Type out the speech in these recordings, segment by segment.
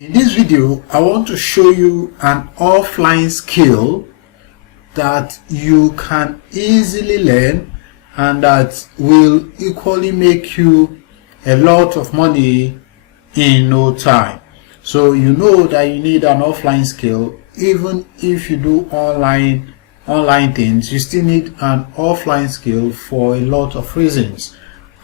In this video, I want to show you an offline skill that you can easily learn and that will equally make you a lot of money in no time. So you know that you need an offline skill. Even if you do online things, you still need an offline skill for a lot of reasons.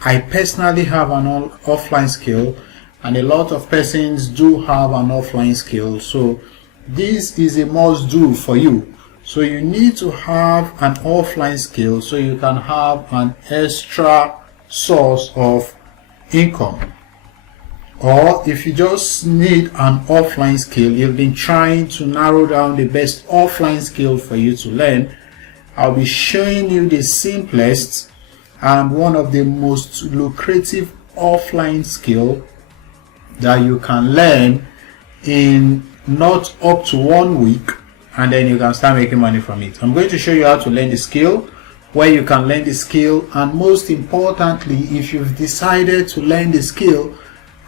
I personally have an offline skill, and a lot of persons do have an offline skill. So this is a must do for you. So you need to have an offline skill so you can have an extra source of income. Or if you just need an offline skill, you've been trying to narrow down the best offline skill for you to learn, I'll be showing you the simplest and one of the most lucrative offline skill that you can learn in not up to 1 week, and then you can start making money from it. I'm going to show you how to learn the skill, where you can learn the skill, and most importantly, if you've decided to learn the skill,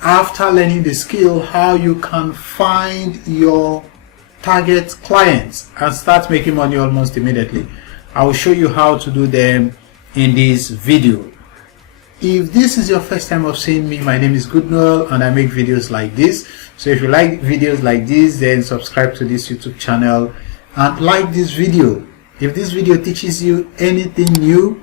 after learning the skill, how you can find your target clients and start making money almost immediately. I will show you how to do them in this video. If this is your first time of seeing me, my name is Goodnoel and I make videos like this. So if you like videos like this, then subscribe to this YouTube channel and like this video. If this video teaches you anything new,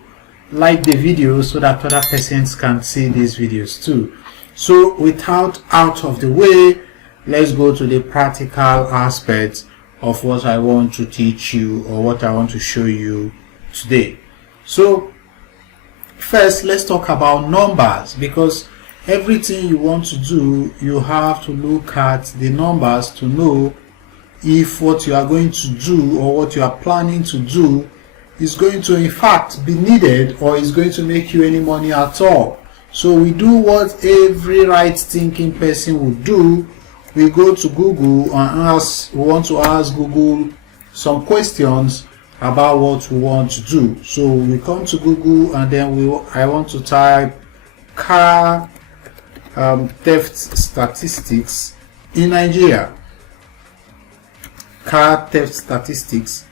like the video so that other persons can see these videos too. So without out of the way, let's go to the practical aspects of what I want to teach you or what I want to show you today. So first, let's talk about numbers, because everything you want to do, you have to look at the numbers to know if what you are going to do or what you are planning to do is going to in fact be needed or is going to make you any money at all. So we do what every right thinking person would do. We go to Google and we want to ask Google some questions about what we want to do. So we come to Google and then I want to type car theft statistics in Nigeria. Car theft statistics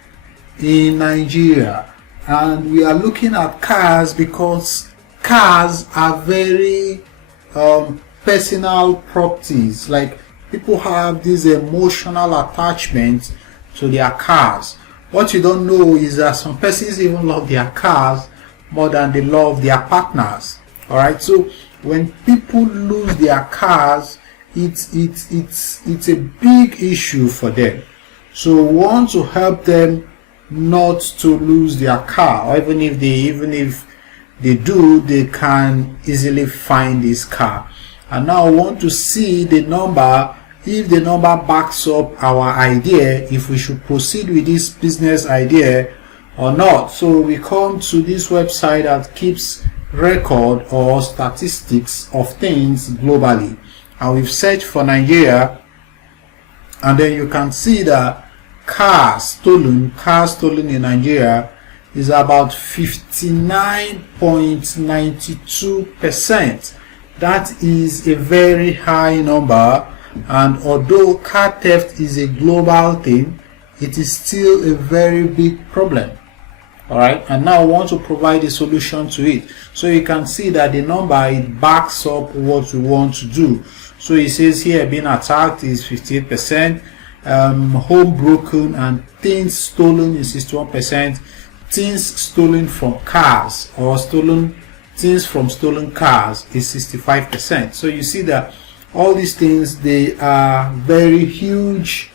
in Nigeria. And we are looking at cars because cars are very personal properties. Like, people have this emotional attachment to their cars. What you don't know is that some persons even love their cars more than they love their partners. Alright, so when people lose their cars, it's a big issue for them. So we want to help them not to lose their car, or even if they do, they can easily find this car. And now we want to see the number, if the number backs up our idea, if we should proceed with this business idea or not. So we come to this website that keeps record or statistics of things globally, and we've searched for Nigeria, and then you can see that cars stolen in Nigeria is about 59.92%. That is a very high number. And although car theft is a global thing, it is still a very big problem. Alright, and now I want to provide a solution to it. So you can see that the number, it backs up what we want to do. So it says here being attacked is 58%, home broken and things stolen is 61%, things stolen from cars or things from stolen cars is 65%. So you see that all these things, they are very huge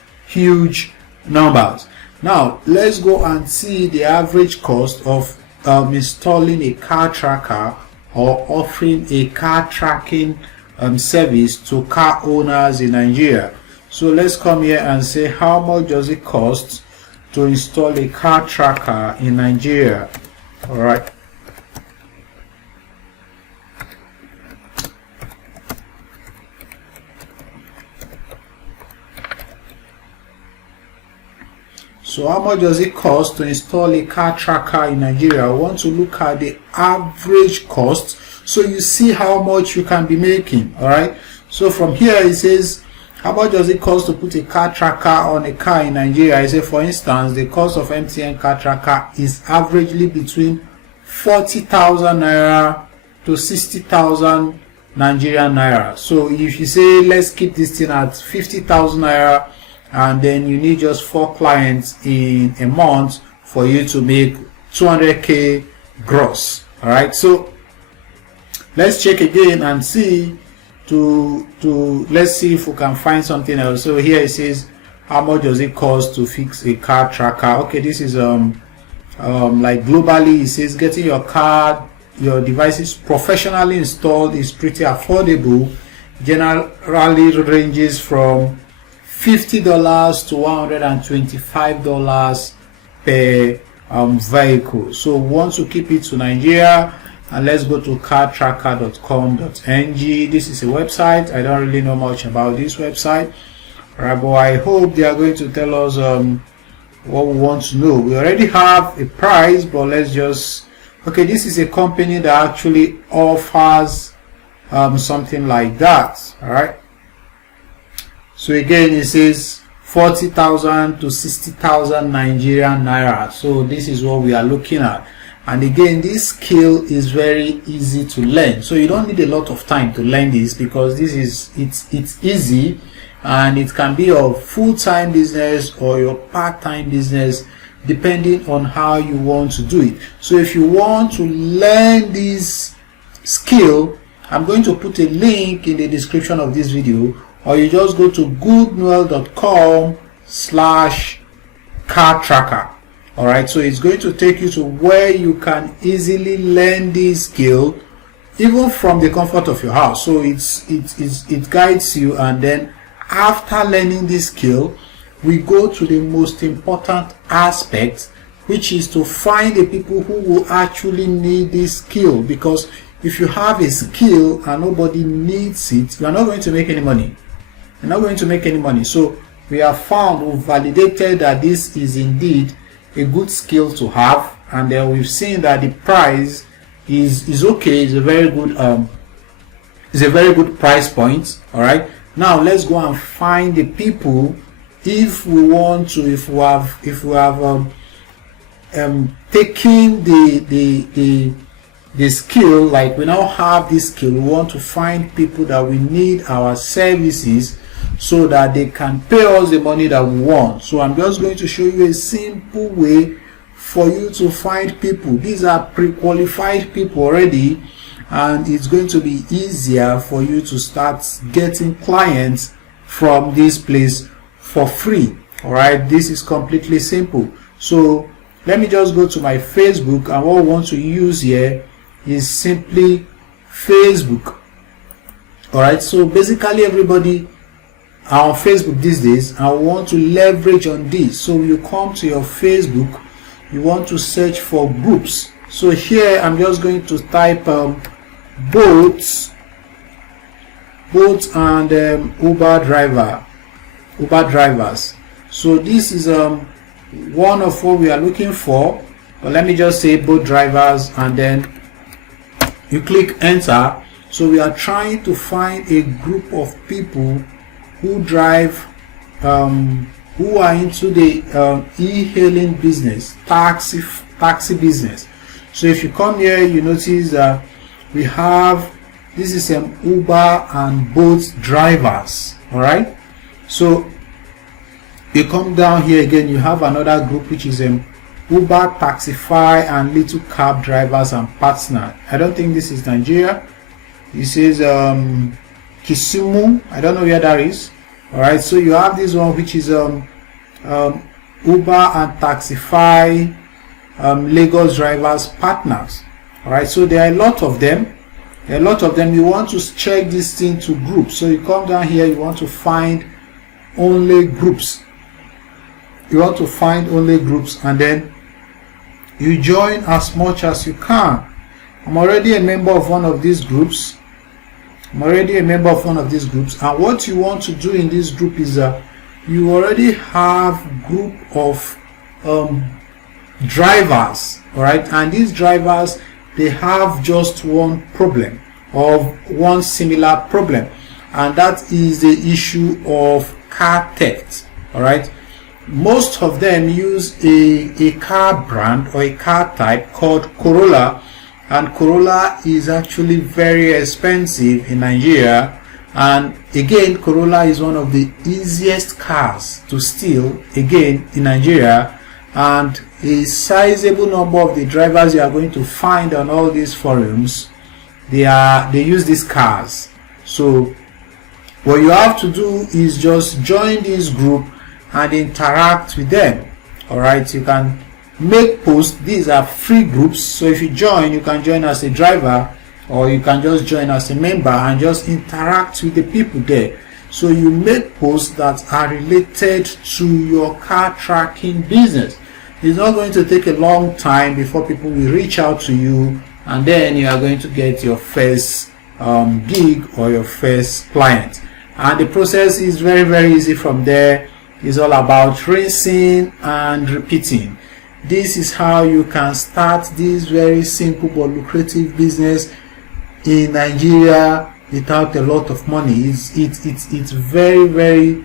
numbers. Now let's go and see the average cost of installing a car tracker or offering a car tracking service to car owners in Nigeria. So let's come here and say, how much does it cost to install a car tracker in Nigeria? All right. So how much does it cost to install a car tracker in Nigeria? I want to look at the average cost so you see how much you can be making. All right. So from here it says how much does it cost to put a car tracker on a car in Nigeria? I say, for instance, the cost of MTN car tracker is averagely between 40,000 naira to 60,000 Nigerian naira. So if you say let's keep this thing at 50,000 naira, and then you need just 4 clients in a month for you to make 200k gross. All right, so let's check again and see let's see if we can find something else. So here it says, how much does it cost to fix a car tracker? Okay, this is like globally it says getting your devices professionally installed is pretty affordable. Generally ranges from $50 to $125 per vehicle. So once you keep it to Nigeria, and let's go to cartracker.com.ng. This is a website. I don't really know much about this website, right, but I hope they are going to tell us what we want to know. We already have a price, but let's just, okay, this is a company that actually offers something like that. All right, so again it says 40,000 to 60,000 Nigerian naira. So this is what we are looking at. And again, this skill is very easy to learn, so you don't need a lot of time to learn this, because this is it's easy, and it can be your full-time business or your part-time business depending on how you want to do it. So if you want to learn this skill, I'm going to put a link in the description of this video, or you just go to goodnoel.com/car tracker. All right, so it's going to take you to where you can easily learn this skill even from the comfort of your house. So it guides you, and then after learning this skill, we go to the most important aspect, which is to find the people who will actually need this skill. Because if you have a skill and nobody needs it, you are not going to make any money. You're not going to make any money. So we have found, we validated that this is indeed a good skill to have, and then we've seen that the price is okay. It's a very good price point. All right, now let's go and find the people. If we want to, if we have taken the skill, like we now have this skill, we want to find people that we need our services so that they can pay us the money that we want. So I'm just going to show you a simple way for you to find people. These are pre-qualified people already, and it's going to be easier for you to start getting clients from this place for free. All right, this is completely simple. So let me just go to my Facebook, and what we want to use here is simply Facebook. All right, so basically everybody on Facebook these days, I want to leverage on this. So you come to your Facebook, you want to search for groups. So here I'm just going to type boats and Uber drivers. So this is one of what we are looking for. But let me just say boat drivers, and then you click enter. So we are trying to find a group of people who drive, who are into the e-hailing business, taxi business. So if you come here, you notice that we have, this is Uber and Bolt drivers. All right, so you come down here again, you have another group which is Uber, Taxify, and Little Cab Drivers and Partner. I don't think this is Nigeria. It says Kisumu. I don't know where that is. All right, so you have this one which is Uber and Taxify, Lagos Drivers Partners. All right, so there are a lot of them. You want to check this thing to groups. So you come down here, you want to find only groups. And then you join as much as you can. I'm already a member of one of these groups. And what you want to do in this group is you already have group of drivers. All right, and these drivers, they have just one problem, or one similar problem. and that is the issue of car theft. All right, most of them use a car brand or a car type called Corolla, and Corolla is actually very expensive in Nigeria. And again, Corolla is one of the easiest cars to steal again in Nigeria, and a sizable number of the drivers you are going to find on all these forums, they use these cars. So what you have to do is just join this group and interact with them. All right, you can make posts. These are free groups, so if you join, you can join as a driver, or you can just join as a member and just interact with the people there. So you make posts that are related to your car tracking business. It's not going to take a long time before people will reach out to you, and then you are going to get your first gig or your first client. And the process is very, very easy from there. It's all about rinsing and repeating. This is how you can start this very simple but lucrative business in Nigeria without a lot of money. It's very, very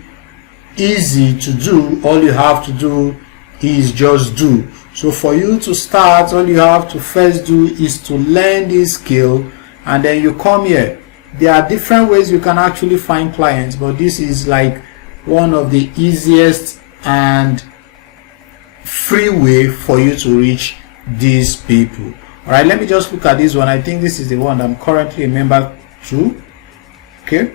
easy to do. All you have to do is just do. So for you to start, all you have to first do is to learn this skill, and then you come here. There are different ways you can actually find clients, but this is like one of the easiest and free way for you to reach these people. All right, let me just look at this one. I think this is the one I'm currently a member to. Okay,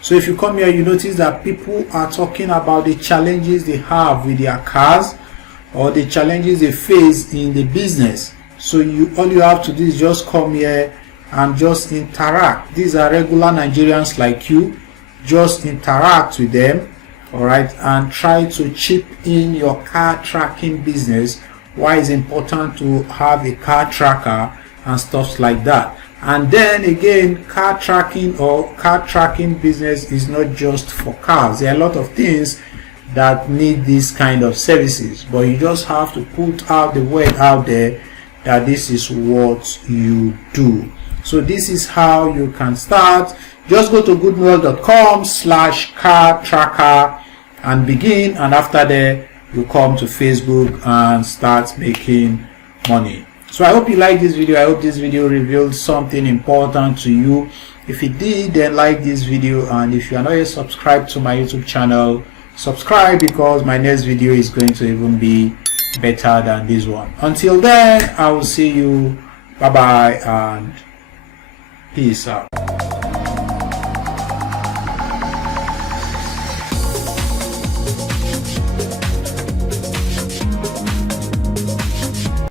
so if you come here, you notice that people are talking about the challenges they have with their cars or the challenges they face in the business. So all you have to do is just come here and just interact. These are regular Nigerians like you. Just interact with them, all right, and try to chip in your car tracking business. Why it's important to have a car tracker and stuff like that. And then again, car tracking or car tracking business is not just for cars. There are a lot of things that need this kind of services, but you just have to put out the word out there that this is what you do. So this is how you can start. Just go to goodnoel.com/car tracker and begin, and after that you come to Facebook and start making money. So I hope you like this video. I hope this video revealed something important to you. If it did, then like this video, and if you are not yet subscribed to my YouTube channel, subscribe, because my next video is going to even be better than this one. Until then, I will see you. Bye bye and peace out.